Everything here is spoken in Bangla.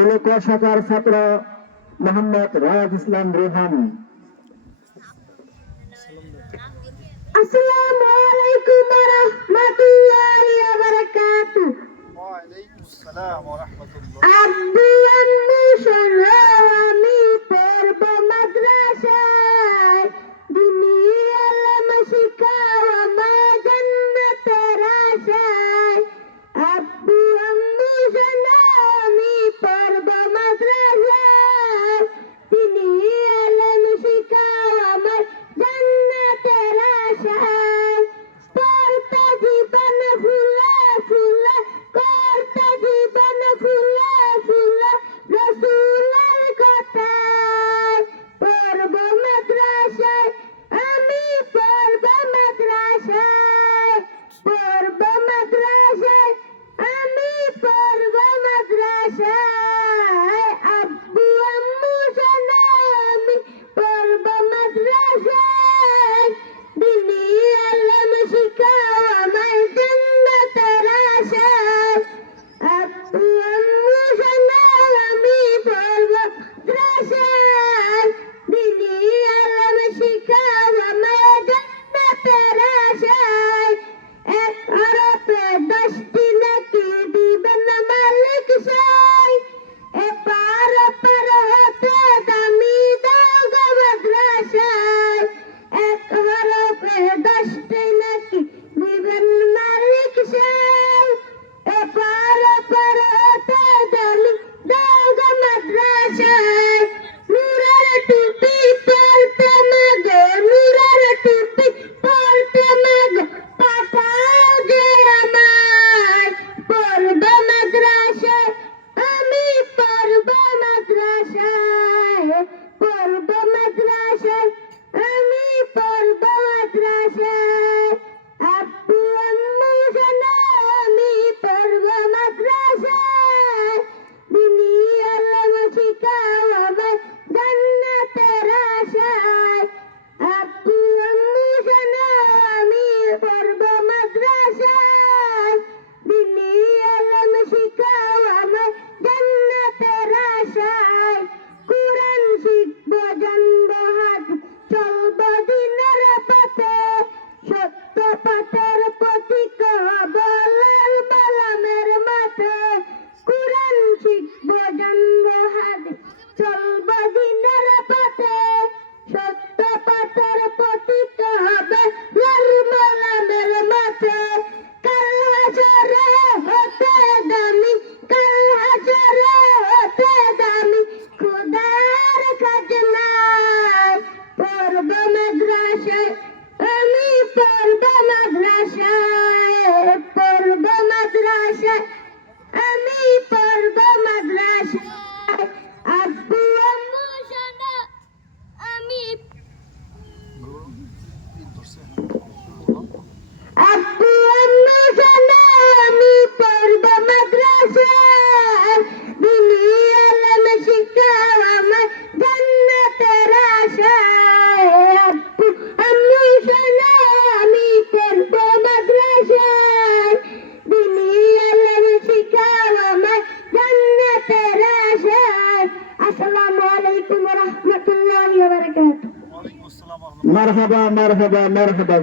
আলোক শাখার ছাত্র মোহাম্মদ রাজ ইসলাম রোহান। আসসালামু আলাইকুম ওয়া রাহমাতুল্লাহি ওয়া বারাকাতুহু। ওয়া আলাইকুম আসসালাম ওয়া রাহমাতুল্লাহ। আব্বু আম্মু শোনো, আমি পড়ব মাদ্রাসায়, দিনী ইলম শিখাও আমায় জান্নাতের আশায়। আব্বু আম্মু শোনো, আমি পড়ব মাদ্রাসায়, দিনী ইলম শিখাও আমায় জান্নাতের আশায়। পড়তে জীবন ফুলে ফুলে, করতে জীবন ফুলে ফুলে, রাসূলের কথায়। পড়ব মাদ্রাসায়, আমি পড়ব মাদ্রাসায়, পড়ব মাদ্রাসায়, আমি পড়ব মাদ্রাসায়। আব্বু আম্মু শোনো, আমি পড়ব মাদ্রাসায়, দিনী ইলম শিখাও আমায় জান্নাতের আশায়। আব্বু আম্মু শোনো, আমি পড়ব মাদ্রাসায়, দিনী ইলম শিখাও আমায় জান্নাতের আশায়। এক হরফে 10টি নেকি দিবেন মালিক সাই, এপার ওপার হতে দামি দাও গো মাদ্রাসায়। এক হরফে 10টি নেকি দিবেন মালিক সাই, এপার ওপার হতে দামি দাও গো মাদ্রাসায়। নূরের টুপি পরতে মাগো, নূরের টুপি পরতে মাগো, পাঠাও যে আমায়। পড়ব মাদ্রাসায়, আমি পড়ব মাদ্রাসায়, পড়ব মাদ্রাসায়, আমি পড়ব মাদ্রাসায়। আব্বু আম্মু শোনো, আমি পড়ব মাদ্রাসায়, দিনী ইলম শিখাও আমায় জান্নাতের আশায়। আব্বু আম্মু শোনো, আমি পড়ব মাদ্রাসায়, দিনী ইলম শিখাও আমায় জান্নাতের আশায়। কুরআন শিখব, জানব হাদিস, চলব দ্বীনের পথে, সত্য পথের পথিক হব লাল বালামের মাঠে। কুরআন শিখব, জানব হাদিস, চলব দ্বীনের পথে, সত্য পথের পথিক হব লাল বালামের মাঠে। কাল হাসরে হতে দামি, কাল হাসরে হতে দামি, খোদার খাজনায়। পড়ব মাদ্রাসায়, আমি পড়ব মাদ্রাসায়, পড়ব মাদ্রাসায়, আমি পড়ব মাদ্রাসায়। আব্বু আম্মু শোনো, আমি আব্বু আম্মু শোনো, আমি পড়ব মাদ্রাসায়, দিনী ইলম শিখাও আমায় জান্নাতের আশায়। আব্বু আম্মু শোনো, আমি পড়ব মাদ্রাসায়, দিনী ইলম শিখাও আমায় জান্নাতের আশায়। আসসালামু আলাইকুম ওয়া রাহমাতুল্লাহি ওয়া বারাকাতুহু। ওয়া আলাইকুম আসসালাম ওয়া রাহমাতুল্লাহ। মারহাবা মারহাবা মারহাবা।